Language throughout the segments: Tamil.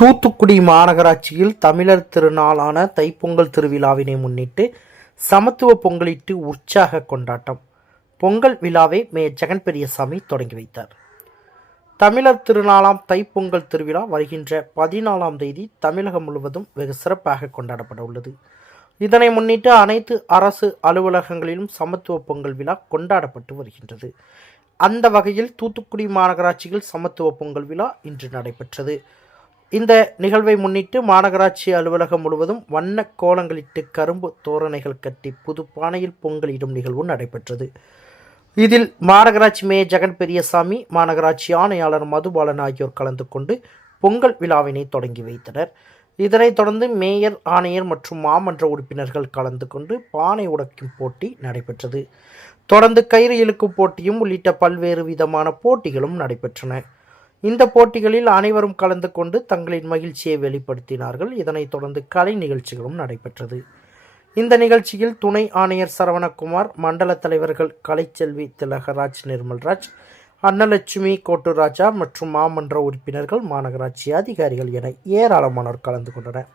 தூத்துக்குடி மாநகராட்சியில் தமிழர் திருநாளான தைப்பொங்கல் திருவிழாவினை முன்னிட்டு சமத்துவ பொங்கலிட்டு உற்சாக கொண்டாட்டம். பொங்கல் விழாவை மே ஜெகன் பெரியசாமி தொடங்கி வைத்தார். தமிழர் திருநாளாம் தைப்பொங்கல் திருவிழா வருகின்ற பதினாலாம் தேதி தமிழகம் முழுவதும் வெகு சிறப்பாக கொண்டாடப்பட உள்ளது. இதனை முன்னிட்டு அனைத்து அரசு அலுவலகங்களிலும் சமத்துவ பொங்கல் விழா கொண்டாடப்பட்டு வருகின்றது. அந்த வகையில் தூத்துக்குடி மாநகராட்சியில் சமத்துவ பொங்கல் விழா இன்று நடைபெற்றது. இந்த நிகழ்வை முன்னிட்டு மாநகராட்சி அலுவலகம் முழுவதும் வண்ண கோலங்களிட்டு கரும்பு தோரணைகள் கட்டி புது பானையில் பொங்கலிடும் நிகழ்வு நடைபெற்றது. இதில் மாநகராட்சி மேயர் ஜெகன் பெரியசாமி மாநகராட்சி ஆணையாளர் மதுபாலன் ஆகியோர் கலந்து கொண்டு பொங்கல் விழாவினை தொடங்கி வைத்தனர். இதனைத் தொடர்ந்து மேயர் ஆணையர் மற்றும் மாமன்ற உறுப்பினர்கள் கலந்து கொண்டு பானை உடைக்கும் போட்டி நடைபெற்றது. தொடர்ந்து கயிறு இழுக்கும் போட்டியும் உள்ளிட்ட பல்வேறு விதமான போட்டிகளும் நடைபெற்றன. இந்த போட்டிகளில் அனைவரும் கலந்து கொண்டு தங்களின் மகிழ்ச்சியை வெளிப்படுத்தினார்கள். இதனைத் தொடர்ந்து கலை நிகழ்ச்சிகளும் நடைபெற்றது. இந்த நிகழ்ச்சியில் துணை ஆணையர் சரவணகுமார் மண்டல தலைவர்கள் கலைச்செல்வி திலகராஜ் நிர்மல்ராஜ் அன்னலட்சுமி கோட்டுராஜா மற்றும் மாமன்ற உறுப்பினர்கள் மாநகராட்சி அதிகாரிகள் என ஏராளமானோர் கலந்து கொண்டனர்.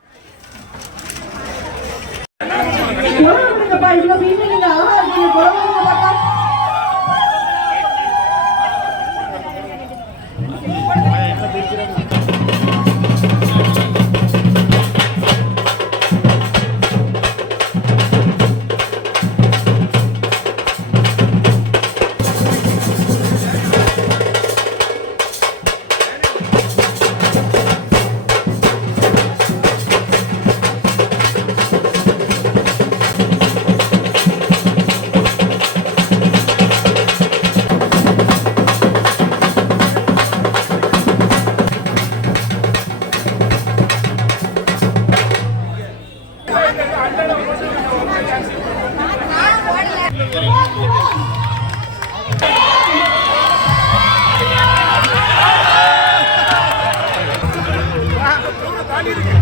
காலி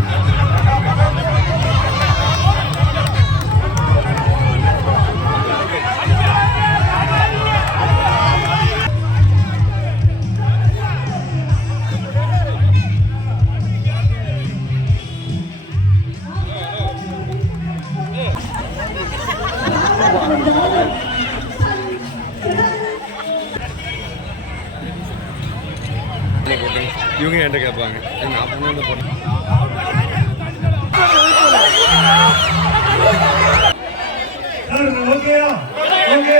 Thank you. போட்டு இவங்க என்கிட்ட கேட்பாங்க. எங்க பண்ண போனேன் ஓகேயா? ஓகே.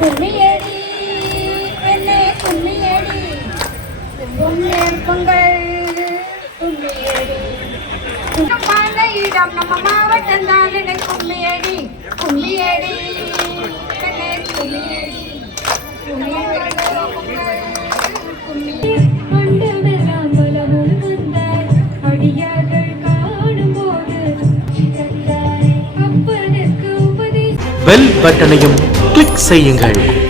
கும்மியடி என்னே கும்மியடி. பொங்கல் பொங்கல் கும்மியடி. பாண்ட இடம் நம்ம மாவட்டம் தானே கும்மியடி. கும்மியடி என்னே கும்மியடி. பெல் பட்டனையும் கிளிக் செய்யுங்கள்.